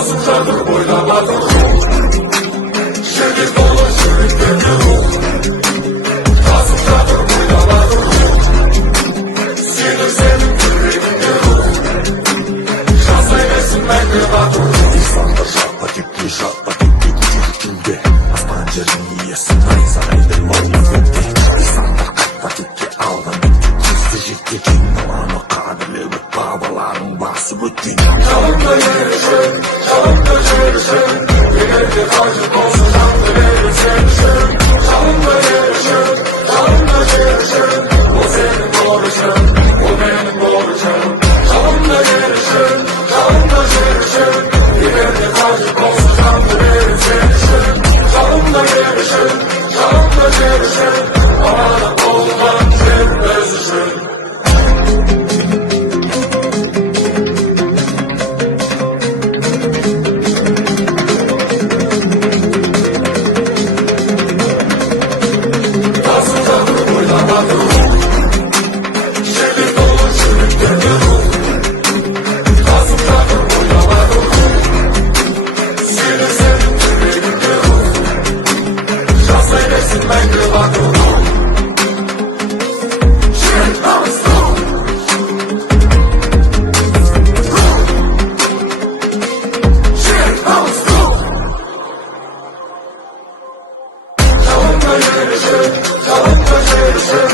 Kasımcadır oynamadır şehir dolu sürükleri ruh. Kasımcadır oynamadır sinir senin yüreğinde ruh. Şans eylesin menkıbadır İnsanda şartlatıklı şartlatıklı küçültülde Aspancırın yiyesin insan elden olmadı İnsanda katlatıklı aldan Kıstıcıklı kinnalanı kadırlı ve babaların bası bütün Çalımda yarışın, çalımda yarışın İleride karşı olsun çalımda yarışın Çalımda yarışın, çalımda yarışın O senin borcun, o benim borcum Çalımda yarışın, çalımda yarışın İleride karşı olsun çalımda yarışın Çalımda yarışın, çalımda yarışın Bana olman senin özüşün şehir dolu sürükleri ruh. Kasımcadır oynamadır sinir senin yüreğinde ruh. Şans eylesin menkıbadır şehir Armstrong şehir Armstrong çalımda yarışın, çalımda yarışın